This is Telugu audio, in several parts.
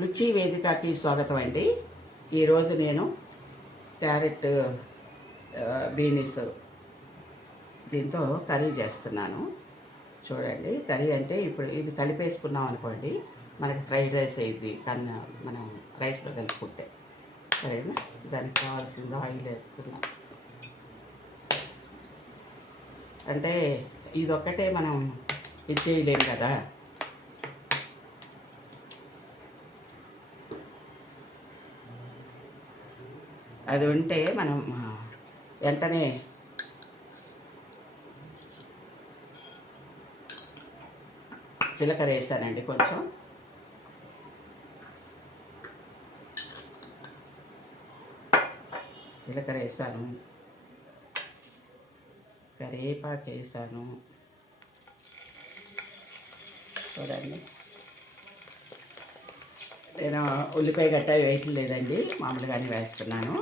రుచి వేదికకి స్వాగతం అండి. ఈరోజు నేను క్యారెట్ బీనీస్ దీంతో కర్రీ చేస్తున్నాను. చూడండి, కర్రీ అంటే ఇప్పుడు ఇది కలిపేసుకున్నాం అనుకోండి, మనకి ఫ్రైడ్ రైస్ అయ్యింది కన్నా మనం రైస్లో కలుపుకుంటే. సరేనా? దానికి కావాల్సింది ఆయిల్ వేస్తున్నాం. అంటే ఇదొక్కటే మనం ఇది చేయలేం కదా. అది ఉంటే మనం వెంటనే జీలకర్ర వేసానండి, కొంచెం జీలకర్ర వేసాను, కరివేపాకు వేసాను. చూడండి, నేను ఉల్లిపాయ గట్ట వేయట్లేదండి, మామూలుగానే వేస్తున్నాను.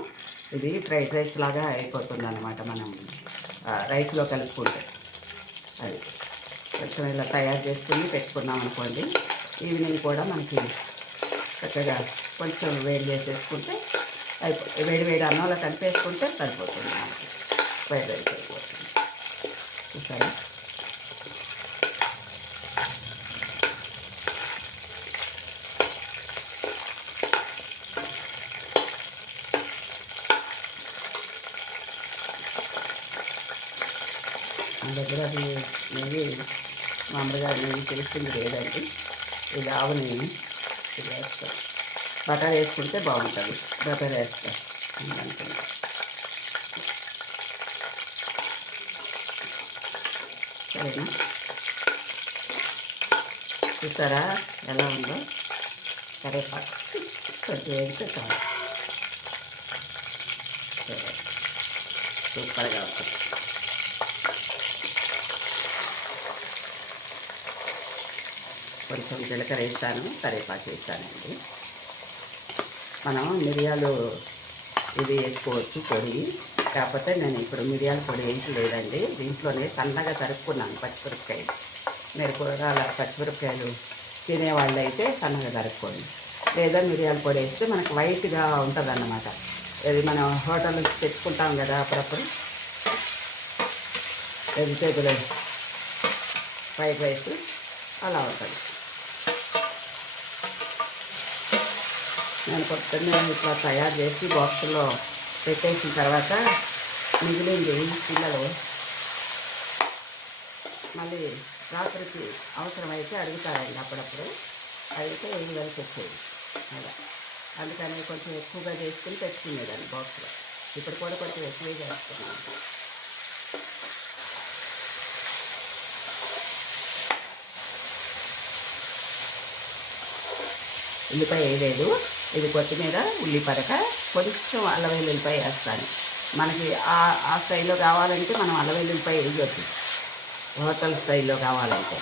ఇది ఫ్రైడ్ రైస్ లాగా అయిపోతుంది అన్నమాట మనం రైస్లో కలుపుకుంటే. అది కొంచెం ఇలా తయారు చేసుకుని పెట్టుకున్నాం అనుకోండి, ఈవినింగ్ కూడా మనకి చక్కగా కొంచెం వేడి చేసేసుకుంటే వేడి వేడి అన్నంలో కలిపేసుకుంటే సరిపోతుంది, మనకి ఫ్రైడ్ రైస్ అయిపోతుంది. చూసారా? మన దగ్గర అది నెయ్యి మామూలుగా నెయ్యి తెలిసింది లేదండి. ఇది ఆవు నెయ్యి, ఇది వేస్తాం. బటర్ వేసుకుంటే బాగుంటుంది, బటర్ వేస్తాం అనుకుంటా. సరేనా? చూసారా ఎలా ఉందో? కరివేపాకు కొంచెం వేస్తే చాలు, సూపర్గా ఉంటుంది. కొంచెం జీలకర్ర వేస్తాను, కరివేపాకు వేస్తానండి. మనం మిరియాలు ఇది వేసుకోవచ్చు పొడి, కాకపోతే నేను ఇప్పుడు మిరియాల పొడి వేయట్లేదండి. దీంట్లోనే సన్నగా తరుక్కున్నాను పచ్చిమిరపకాయలు. మీరు కూడా అలా పచ్చిమిరపకాయలు తినేవాళ్ళు అయితే సన్నగా తరుక్కోండి, లేదా మిరియాల పొడి వేస్తే మనకు వైట్గా ఉంటుంది అన్నమాట. ఇది మనం హోటల్ తెచ్చుకుంటాం కదా అప్పుడప్పుడు, వెజిటేబుల్ ఫ్రైడ్ రైస్ అలా ఉంటుంది. నేను కొత్తగా ఇట్లా తయారు చేసి బాక్సుల్లో పెట్టేసిన తర్వాత మిగిలింది పిల్లలు మళ్ళీ రాత్రికి అవసరమైతే అడుగుతారండి. అప్పుడప్పుడు అడిగితే ఏం వరకు వచ్చేది అలా. అందుకని కొంచెం ఎక్కువగా చేసుకుని పెట్టుకునేదాన్ని బాక్స్లో. ఇప్పుడు కూడా కొంచెం ఎక్కువే చేస్తున్నాను. ఉల్లిపాయ వేయలేదు, ఇది కొత్తిమీర, ఉల్లిపరక, కొంచెం అల్లం వెల్లుల్లిపాయ వేస్తాను. మనకి ఆ స్టైల్లో కావాలంటే మనం అల్లం వెల్లుల్లిపాయ వేయొద్దు. హోటల్ స్టైల్లో కావాలంటే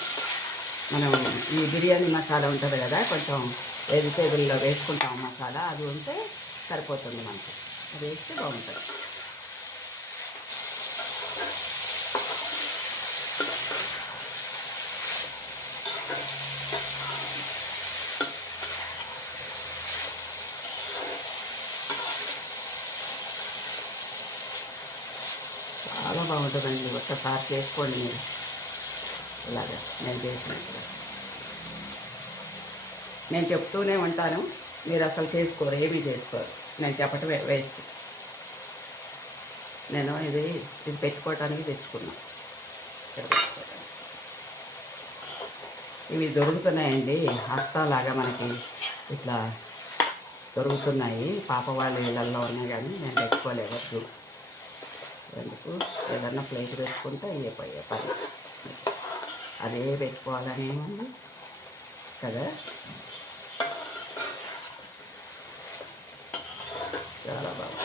మనం ఈ బిర్యానీ మసాలా ఉంటుంది కదా, కొంచెం వెజిటేబుల్లో వేసుకుంటాం మసాలా, అది ఉంటే సరిపోతుంది మనకి. అది వేస్తే బాగుంటుంది. చాలా బాగుంటుందండి, ఒక్కసారి చేసుకోండి మీరు ఇలాగా నేను చేసినట్టుగా. నేను చెప్తూనే ఉంటాను, మీరు అసలు చేసుకోరు, ఏమీ చేసుకోరు. నేను చెప్పటమే వేస్ట్. నేను ఇది పెట్టుకోవటానికి తెచ్చుకున్నాను. ఇవి దొరుకుతున్నాయండి, హస్తాలాగా మనకి ఇట్లా దొరుకుతున్నాయి. పాప వాళ్ళ ఇళ్ళల్లో ఉన్నాయి, కానీ నేను పెట్టుకోలేవద్దు. ఎందుకు ఏదన్నా ప్లేట్ పెట్టుకుంటే అయిపోయే పని. అదే పెట్టుకోవాలని ఏముంది కదా. చాలా బాగా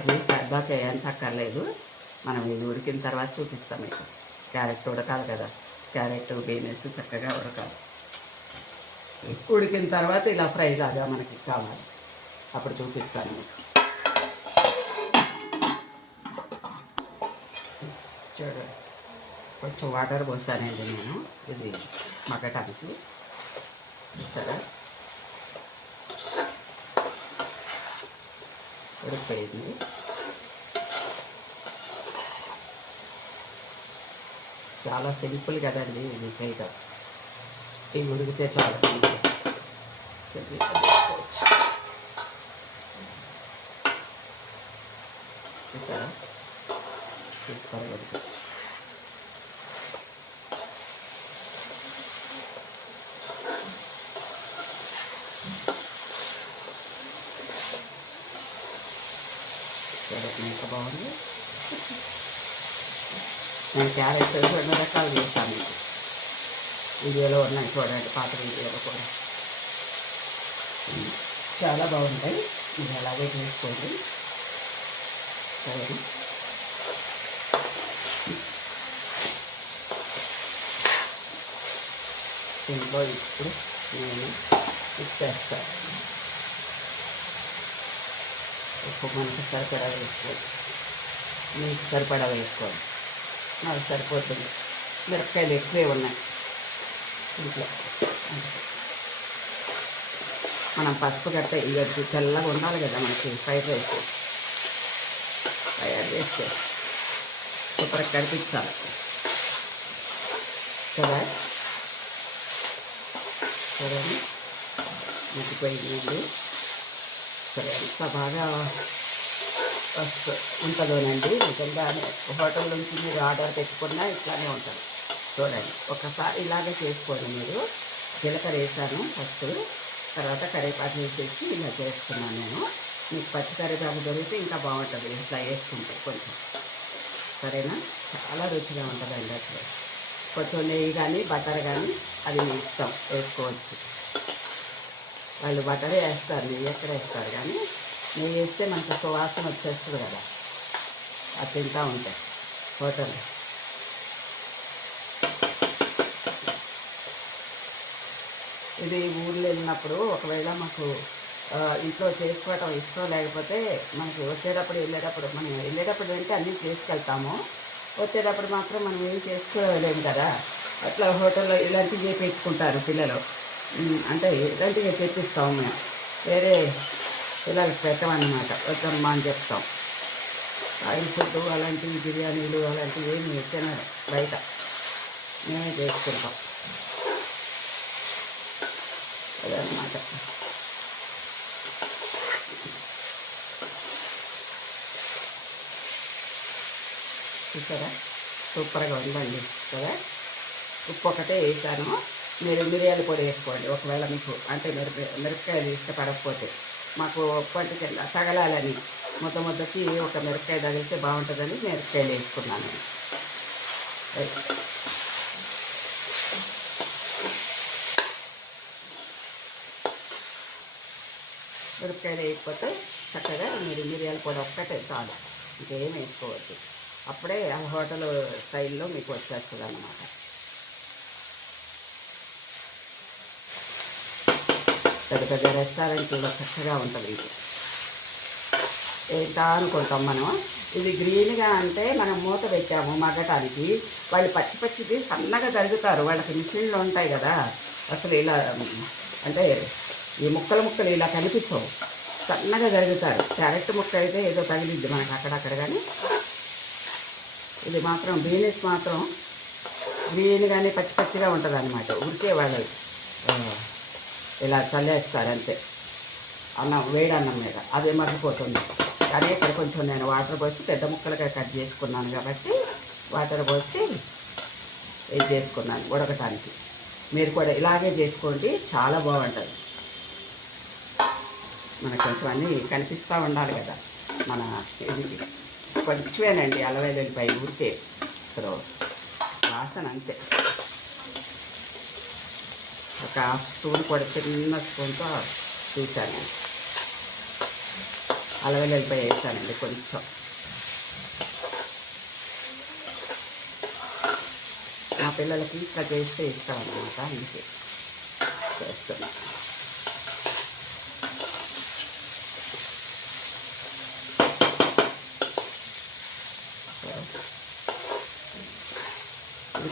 అది పెద్దాక ఏం చక్కర్లేదు, మనం ఇది ఉడికిన తర్వాత చూపిస్తాం మీకు. క్యారెట్ ఉడకాలి కదా, క్యారెట్ బీనెస్ చక్కగా ఉడకాలి. ఉడికిన తర్వాత ఇలా ఫ్రై లాగా మనకి కావాలి, అప్పుడు చూపిస్తాను మీకు. కొంచెం వాటర్ పోసానండి నేను ఇది మగ్గటానికి. సరే ఉడికిపోయింది. చాలా సింపుల్ కదండి ఇది చేయటం. ఇవి ఉడికితే చాలా చూసారా సూపర్గా ఉడికింది. ఎంత బాగుంది. నేను క్యారెట్ 2 రకాలు చేస్తాను. వీడియోలో ఉన్నాయి చూడండి, పాత వీడియోలో కూడా చాలా బాగుంటాయి. మీరు అలాగే చేసుకోండి. సరే దీంట్లో ఇప్పుడు నేను ఇచ్చేస్తాను. ఉప్పు మనకు సరిపడా వేసుకోవాలి, మీకు సరిపడా వేసుకోవాలి. నాకు సరిపోతుంది. మిరపకాయలు ఎక్కువే ఉన్నాయి ఇంట్లో. మనం పసుపు గట్ట ఇవ్వచ్చు, తెల్లగా ఉండాలి కదా మనకి ఫ్రైడ్ రైస్ తయారు చేస్తే సూపర్గా కనిపించాలి కదా. సరే ముట్టిపోయింది. సరే ఎంత బాగా ఉంటుందోనండి నిజంగానే. హోటల్ నుంచి మీరు ఆర్డర్ పెట్టుకున్నా ఇట్లానే ఉంటుంది. చూడండి ఒకసారి ఇలాగే చేసుకోండి మీరు. జీలకర్ర వేసాను ఫస్ట్, తర్వాత కరివేపాకు వేసేసి ఇలా చేస్తున్నాను నేను. మీకు పచ్చి కరివేపాకు దొరికితే ఇంకా బాగుంటుంది ఇట్లా వేసుకుంటే కొంచెం. సరేనా, చాలా రుచిగా ఉంటుందండి అట్లా. కొంచెం నెయ్యి కానీ బటర్ కానీ అది మీ ఇష్టం, వేసుకోవచ్చు. వాళ్ళు బటరే వేస్తారు, నెయ్యి ఎక్కడ వేస్తారు, కానీ నెయ్యి వేస్తే మనకు సువాసన వచ్చేస్తుంది కదా, అది తింటూ ఉంటాయి హోటల్. ఇది ఊర్లో వెళ్ళినప్పుడు ఒకవేళ మాకు ఇంట్లో చేసుకోవటం ఇష్టం లేకపోతే మనకి మనం వెళ్ళేటప్పుడు అంటే అన్నీ చేసుకెళ్తాము. వచ్చేటప్పుడు మాత్రం మనం ఏం చేసుకోలేము కదా. అట్లా హోటల్లో ఇలాంటివి పెట్టుకుంటారు పిల్లలు. అంటే ఇలాంటివి తెప్పిస్తాము మేము, వేరే పిల్లలకి పెట్టమన్నమాట. వద్దమ్మా అని చెప్తాం. ఆయిల్ ఫుడ్ అలాంటివి, బిర్యానీలు అలాంటివి ఏమి తినరు బయట, మేమే చేసుకుంటాం అదనమాట. చూసారా సూపర్గా ఉందండి కదా. ఉప్పు ఒకటే వేసాను, మీరు మిరియాలు పొడి వేసుకోండి ఒకవేళ మీకు అంటే మిరపకాయలు ఇష్టపడకపోతే. మాకు పంటి కింద తగలాలని ముద్దకి ఒక మిరపకాయ తగిలితే బాగుంటుందని మిరపకాయలు వేసుకున్నాను. మిరపకాయలు వేయకపోతే చక్కగా మీరు మిరియాల పొడి ఒక్కటే చాలు, ఇంకేం వేసుకోవద్దు. అప్పుడే ఆ హోటల్ స్టైల్లో మీకు వచ్చేస్తుంది అన్నమాట. పెద్ద పెద్ద రెస్టారెంట్లో చక్కగా ఉంటుంది ఇది. ఏంటా అనుకుంటాం మనం. ఇది గ్రీన్గా అంటే మనం మూత పెట్టాము మగ్గటానికి, వాళ్ళు పచ్చిది సన్నగా తరుగుతారు. వాళ్ళకి మిషన్లు ఉంటాయి కదా, అసలు ఇలా అంటే ఈ ముక్కలు ఇలా కనిపించవు, సన్నగా జరుగుతారు. క్యారెట్ ముక్క అయితే ఏదో తగిలిద్ది మనకు అక్కడక్కడ, కానీ ఇది మాత్రం బీనెస్ మాత్రం గ్రీన్గానే పచ్చిగా ఉంటుంది అన్నమాట. ఉడికే వాళ్ళు ఇలా చల్లేస్తారు అంతే, అన్నం వేడి అన్నం మీద అదే మగ్గిపోతుంది. కానీ ఇక్కడ కొంచెం నేను వాటర్ పోసి పెద్ద ముక్కలుగా కట్ చేసుకున్నాను కాబట్టి వాటర్ పోసి ఇది చేసుకున్నాను ఉడకటానికి. మీరు కూడా ఇలాగే చేసుకోండి, చాలా బాగుంటుంది. మనకు కొంచెం అన్నీ కనిపిస్తూ ఉండాలి కదా. మన ఇది కొంచెమేనండి అల్లం వెల్లుల్లిపాయ ఊరికే, అసలు వాసన అంతే. ఒక హాఫ్ స్పూన్ కూడా చిన్న స్పూన్తో చూశాను నేను. అల్లం వెల్లుల్లిపాయ వేసానండి కొంచెం. మా పిల్లలకి ఇట్లా చేస్తే ఇష్టం అన్నమాట, అందుకే చేస్తున్నాను.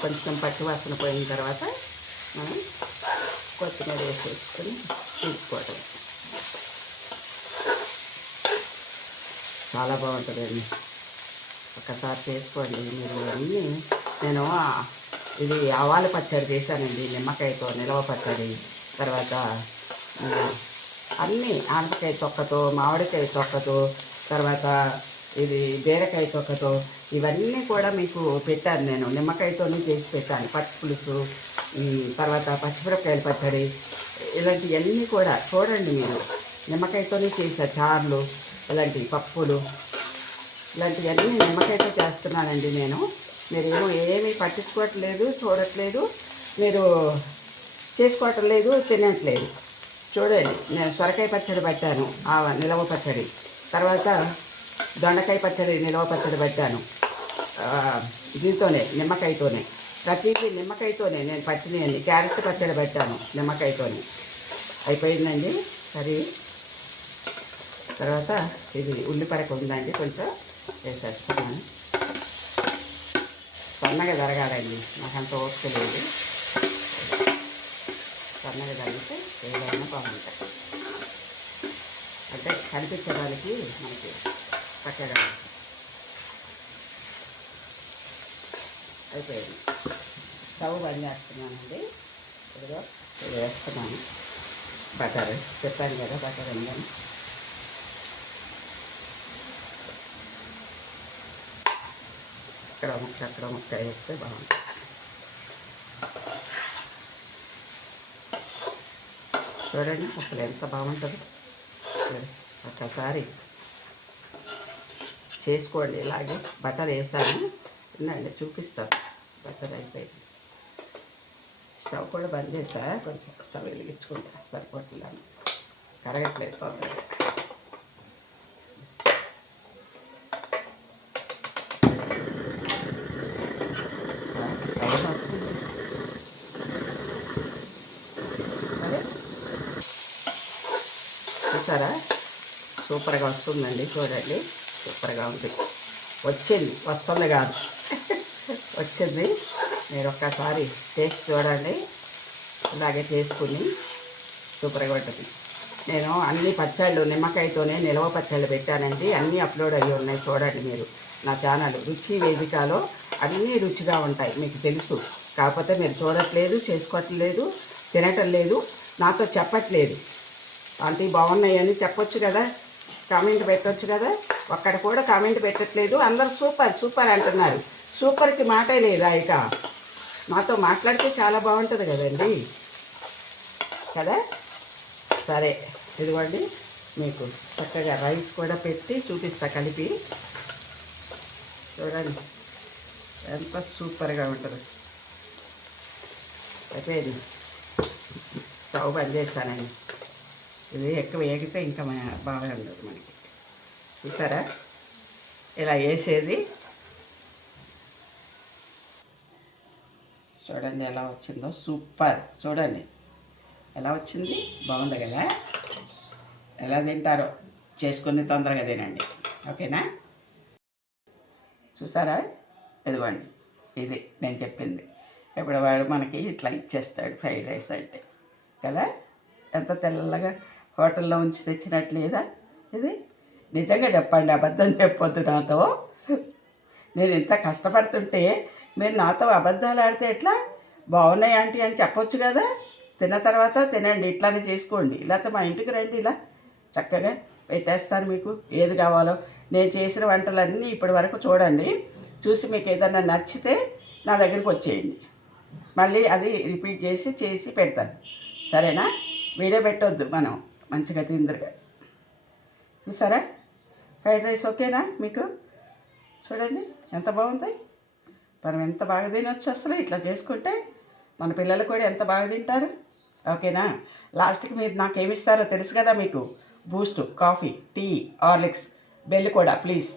కొంచెం పచ్చి వాసన పోయిన తర్వాత మనం కొత్తిమీర వేసేసుకొని తీసుకోవటం. చాలా బాగుంటుందండి, ఒక్కసారి చేసుకోండి మీరు అన్నీ. నేను ఇది ఆవాల పచ్చడి చేశానండి, నిమ్మకాయతో నిలవ పచ్చడి, తర్వాత అన్నీ ఆనపకాయ తొక్కతో, మామిడికాయ తొక్కతో, తర్వాత ఇది బీరకాయ తొక్కతో, ఇవన్నీ కూడా మీకు పెట్టాను నేను. నిమ్మకాయతోనే చేసి పెట్టాను పచ్చి పులుసు, తర్వాత పచ్చిమిరపకాయల పచ్చడి, ఇలాంటివన్నీ కూడా చూడండి మీరు. నిమ్మకాయతోనే చేసా చార్లు, ఇలాంటి పప్పులు, ఇలాంటివన్నీ నిమ్మకాయతో చేస్తున్నానండి నేను. మీరేమో ఏమీ పట్టించుకోవట్లేదు, చూడట్లేదు, మీరు చేసుకోవటం లేదు, తినట్లేదు. చూడండి, నేను సొరకాయ పచ్చడి పెట్టాను, నిలవ పచ్చడి, తర్వాత దొండకాయ పచ్చడి నిలవ పచ్చడి పెట్టాను దీంతోనే, నిమ్మకాయతోనే. ప్రతిదీ నిమ్మకాయతోనే నేను పట్టినాయండి. క్యారెట్ పచ్చడి పెట్టాను నిమ్మకాయతోనే. అయిపోయిందండి కర్రీ. తర్వాత ఇది ఉల్లిపరకు ఉందండి, కొంచెం వేసేస్తున్నాను. సన్నగా జరగాలండి, నాకంత ఓపిక లేదు. సన్నగా జరిగితే ఏదైనా బాగుంటాయి, అంటే కనిపించడానికి మనకి చక్కగా. అయిపోయింది, స్టవ్ బంద్ చేస్తున్నానండి. ఇదిగో ఇది వేస్తున్నాను బటర్. చెప్పాను కదా బటర్ ఉందని. అక్కడ ముక్క వేస్తే బాగుంటుంది. చూడండి అసలు ఎంత బాగుంటుంది. ఒక్కసారి చేసుకోండి ఇలాగే. బటర్ వేసాను, తినండి, చూపిస్తాను. బటర్ అయిపోయింది. స్టవ్ కూడా బంద్ చేసా, కొంచెం స్టవ్ వెలిగించుకుంటా, సరిపోతున్నాను, కరగట్లేదు తొందరగా. చూసారా, సూపర్గా వస్తుందండి. చూడండి, సూపర్గా ఉంది. వచ్చింది, వస్తుంది కాదు, వచ్చింది. మీరు ఒక్కసారి టేస్ట్ చూడండి, ఇలాగే చేసుకుని సూపర్గా ఉంటుంది. నేను అన్ని పచ్చళ్ళు నిమ్మకాయతోనే నిలవ పచ్చళ్ళు పెట్టానండి, అన్నీ అప్లోడ్ అయ్యి ఉన్నాయి. చూడండి మీరు నా ఛానల్ రుచి వేదికలో. అన్నీ రుచిగా ఉంటాయి, మీకు తెలుసు. కాకపోతే మీరు చూడట్లేదు, చేసుకోవట్లేదు, తినటం లేదు, నాతో చెప్పట్లేదు. ఆంటీ బాగున్నాయని చెప్పొచ్చు కదా, కామెంట్ పెట్టవచ్చు కదా. ఒక్కడ కూడా కామెంట్ పెట్టట్లేదు, అందరూ సూపర్ సూపర్ అంటున్నారు. సూపర్కి మాటే లేదా ఇక. నాతో మాట్లాడితే చాలా బాగుంటుంది కదండి, కదా. సరే, ఇదిగోండి మీకు చక్కగా రైస్ కూడా పెట్టి చూపిస్తా కలిపి. చూడండి ఎంత సూపర్గా ఉంటుంది. అయిపోయింది, స్టవ్ బంద్ చేస్తానండి. ఇది ఎక్కువ వేగితే ఇంకా బాగా ఉండదు మనకి. చూసారా ఇలా వేసేది. చూడండి ఎలా వచ్చిందో, సూపర్. చూడండి ఎలా వచ్చింది, బాగుంది కదా. ఎలా తింటారో చేసుకుని తొందరగా తినండి, ఓకేనా. చూసారా, ఇదిగోండి, ఇది నేను చెప్పింది. ఇప్పుడు వాడు మనకి ఇట్లా ఇచ్చేస్తాడు ఫ్రైడ్ రైస్ అంటే కదా. ఎంత తెల్లగా హోటల్లో ఉంచి తెచ్చినట్లేదా ఇది. నిజంగా చెప్పండి, అబద్ధం చెప్పొద్దు నాతో. నేను ఇంత కష్టపడుతుంటే మీరు నాతో అబద్ధాలు ఆడితే ఎట్లా. బాగున్నాయి ఆంటీ అని చెప్పొచ్చు కదా. తిన్న తర్వాత తినండి, ఇట్లానే చేసుకోండి. లేకపోతే మా ఇంటికి రండి, ఇలా చక్కగా పెట్టేస్తాను మీకు ఏది కావాలో. నేను చేసిన వంటలన్నీ ఇప్పటి వరకు చూడండి, చూసి మీకు ఏదన్నా నచ్చితే నా దగ్గరికి వచ్చేయండి. మళ్ళీ అది రిపీట్ చేసి పెడతాను, సరేనా. వీడియో పెట్టొద్దు, మనం మంచిగా తిందరుగా. చూసారా ఫ్రైడ్ రైస్ ఓకేనా మీకు. చూడండి ఎంత బాగుంది. మనం ఎంత బాగా తినొచ్చు అసలు ఇట్లా చేసుకుంటే. మన పిల్లలు కూడా ఎంత బాగా తింటారు, ఓకేనా. లాస్ట్కి మీరు నాకేమిస్తారో తెలుసు కదా మీకు. Boost, coffee, tea, Horlicks, bell కూడా ప్లీజ్.